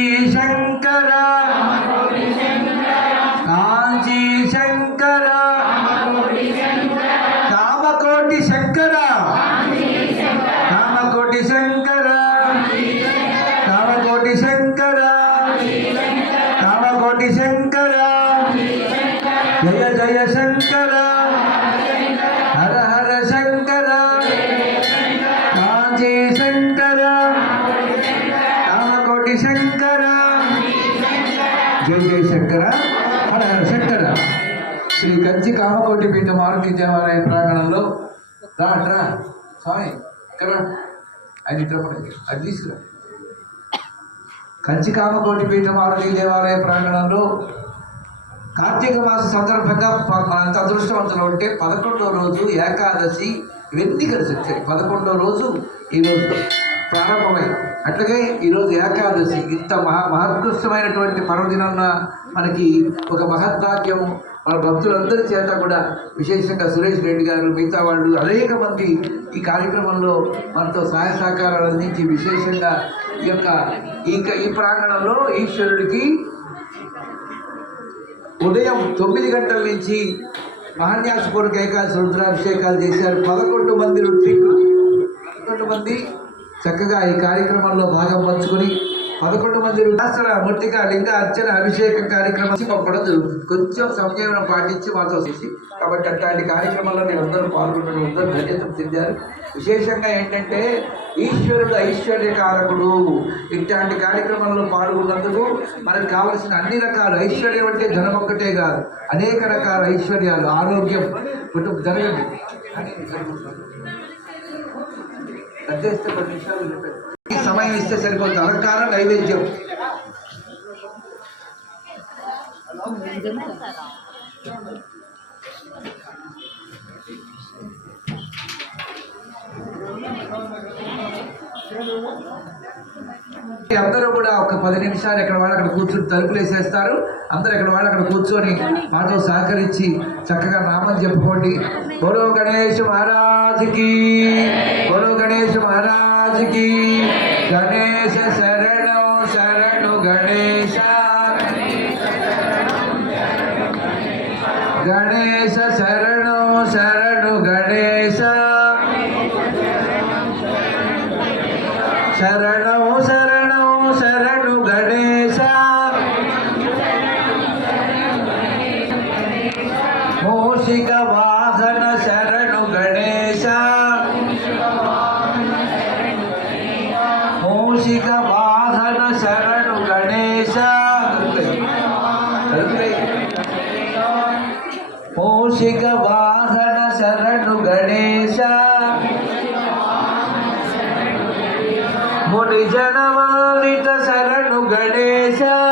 కాంజీ శంకర కాంజీ శంకర కామకోటి శంకర కామకోటి శంకర కామకోటి శంకర కామకోటి శంకర జయ జయ శంకర జయ జయ శంకర మన శంకర. శ్రీ కంచి కామకోటి పీఠం ఆరోగ్య దేవాలయ ప్రాంగణంలో రా రా. స్వామి ఇక్కడ అది ఇట్లా అది తీసుకురా. కంచి కామకోటి పీఠం మారుతి దేవాలయ ప్రాంగణంలో కార్తీక మాస సందర్భంగా మనంత అదృష్టవంతులు ఉంటే పదకొండో రోజు ఏకాదశి ఇవన్నీ కలిసి వచ్చాయి. పదకొండో రోజు ఈరోజు ప్రారంభమై. అట్లాగే ఈరోజు ఏకాదశి ఇంత మహా మహత్కృష్టమైనటువంటి పర్వదినాన్న మనకి ఒక మహద్భాగ్యం మన భక్తులందరి చేత కూడా విశేషంగా సురేష్ రెడ్డి గారు మిగతా వాళ్ళు అనేక మంది ఈ కార్యక్రమంలో మనతో సహాయ సహకారాలు అందించి విశేషంగా ఈ యొక్క ఇంకా ఈ ప్రాంగణంలో ఈశ్వరుడికి ఉదయం తొమ్మిది గంటల నుంచి మహాన్యాసపూర్వక ఏకాదశి రుద్రాభిషేకాలు చేశారు. పదకొండు మంది ఋత్వికులు. పదకొండు మంది చక్కగా ఈ కార్యక్రమంలో భాగం పంచుకొని పదకొండు మంది రుద్రాసన మొట్టిక లింగ అర్చన అభిషేక కార్యక్రమం పంపడం జరుగుతుంది కొంచెం సంయమనం పాటించి మాతో చేసి కాబట్టి అట్లాంటి కార్యక్రమంలో మీరు అందరూ పాల్గొనడం అందరూ ధన్యతలు చెందారు. విశేషంగా ఏంటంటే ఈశ్వరుడు ఐశ్వర్యకారకుడు. ఇట్లాంటి కార్యక్రమంలో పాల్గొన్నందుకు మనకు కావలసిన అన్ని రకాల ఐశ్వర్యం అంటే ధనం ఒక్కటే కాదు అనేక రకాల ఐశ్వర్యాలు ఆరోగ్యం కుటుంబ జరగండి. అధ్యక్ష పది నిమిషాలు చెప్పండి. ఈ సమయం ఇస్తే సరిపోతుంది. అలంకారం నైవేద్యం. అందరూ కూడా ఒక పది నిమిషాలు ఎక్కడ వాళ్ళు అక్కడ కూర్చొని తలుపులు వేసేస్తారు. అందరూ ఎక్కడ వాళ్ళు అక్కడ కూర్చొని మాతో సహకరించి చక్కగా నామం చెప్పుకోండి. గురు గణేష్ మహారాజుకి గురు గణేష్ మహారాజుకి గణేష శరణం శరణు గణేష. గణేష శరణం శరణు గణేష. శరణం మూషిక వాహన శరణు గణేశ. మూషిక వాహన శరణు గణేశ. మూషిక వాహన శరణు గణేశ. ముని జనవాలిత శరణు గణేశ.